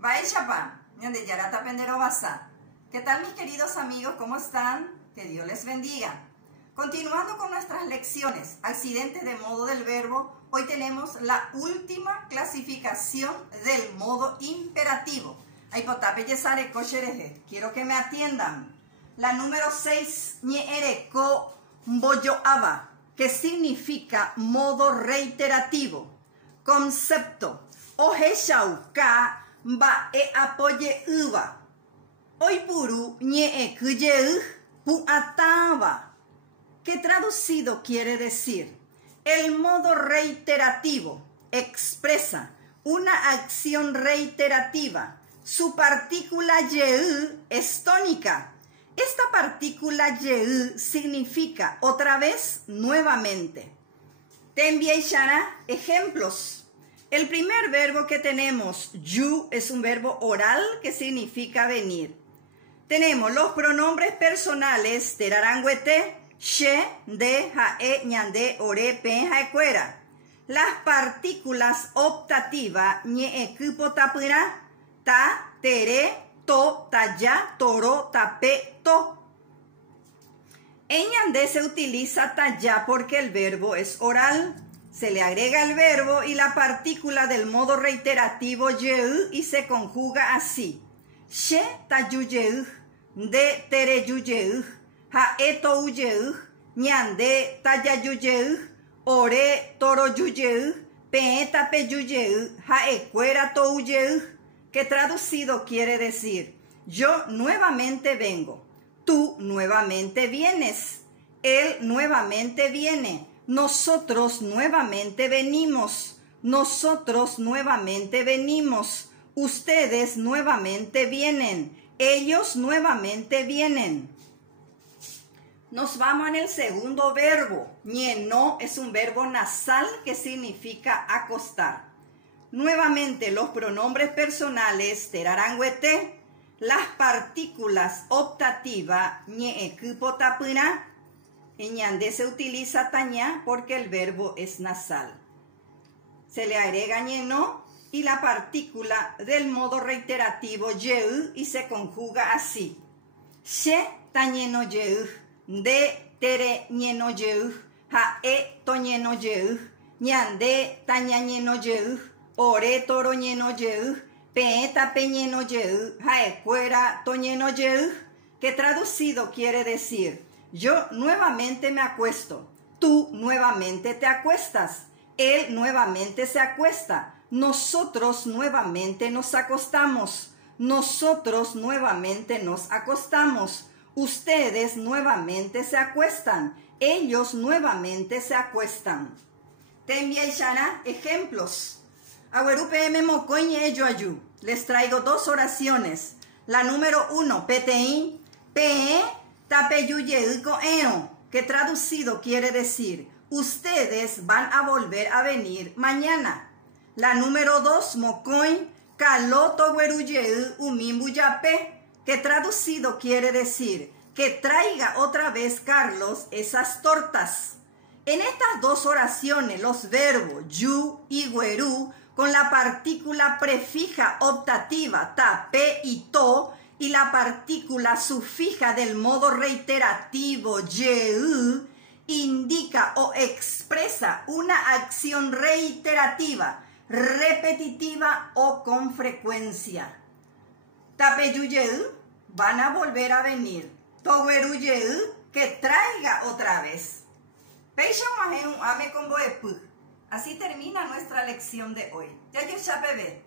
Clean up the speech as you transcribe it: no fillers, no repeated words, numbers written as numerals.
Chapa, ¿qué tal mis queridos amigos? ¿Cómo están? Que Dios les bendiga. Continuando con nuestras lecciones, accidentes de modo del verbo, hoy tenemos la última clasificación del modo imperativo. Quiero que me atiendan. La número 6, ñeereko mboyoaba, que significa modo reiterativo. Concepto, oheshauka ba e apoye uva. Oipuru ñe kuye puataba, que traducido quiere decir, el modo reiterativo expresa una acción reiterativa. Su partícula ye es tónica. Esta partícula ye significa otra vez, nuevamente. Te envié ejemplos. El primer verbo que tenemos, yu, es un verbo oral que significa venir. Tenemos los pronombres personales, terarangüete, she, de, jae, ñande, ore, pen, jaecuera. Las partículas optativas, ñe, equipo, tapura, ta, tere, to, taya, toro, tape, to. En ñande se utiliza taya porque el verbo es oral. Se le agrega el verbo y la partícula del modo reiterativo ye y se conjuga así. She tayuye, de tereyuye, jae touye, ñande tayayuye, ore toroyuye, pe tapeyuye, jae cuera touye, que traducido quiere decir, yo nuevamente vengo, tú nuevamente vienes, él nuevamente viene, nosotros nuevamente venimos, nosotros nuevamente venimos, ustedes nuevamente vienen, ellos nuevamente vienen. Nos vamos en el segundo verbo. Ñeno es un verbo nasal que significa acostar. Nuevamente los pronombres personales terarangüete, las partículas optativas ñe equipo tapuna. En ñande se utiliza taña porque el verbo es nasal. Se le agrega ñeno y la partícula del modo reiterativo ye y se conjuga así. She tañeno ye, de tere ñeno ye, jae toñeno ye, ñande taña ñeno ye, ore toro ñeno ye, pe tape ñeno ye, jae cuera toñeno ye, que traducido quiere decir, yo nuevamente me acuesto, tú nuevamente te acuestas, él nuevamente se acuesta, nosotros nuevamente nos acostamos, nosotros nuevamente nos acostamos, ustedes nuevamente se acuestan, ellos nuevamente se acuestan. Te envié ejemplos. Les traigo dos oraciones. La número 1, PTI, pe tapeyuyeiko eno, que traducido quiere decir, ustedes van a volver a venir mañana. La número 2, mocoin, caloto gueruyeu umimbuyape, que traducido quiere decir, que traiga otra vez Carlos esas tortas. En estas dos oraciones, los verbos yu y guerú, con la partícula prefija optativa ta, pe y to, y la partícula sufija del modo reiterativo ye, indica o expresa una acción reiterativa, repetitiva o con frecuencia. Tapeyuye, van a volver a venir. Togueruye, que traiga otra vez. Así termina nuestra lección de hoy. Ya yo ya bebé.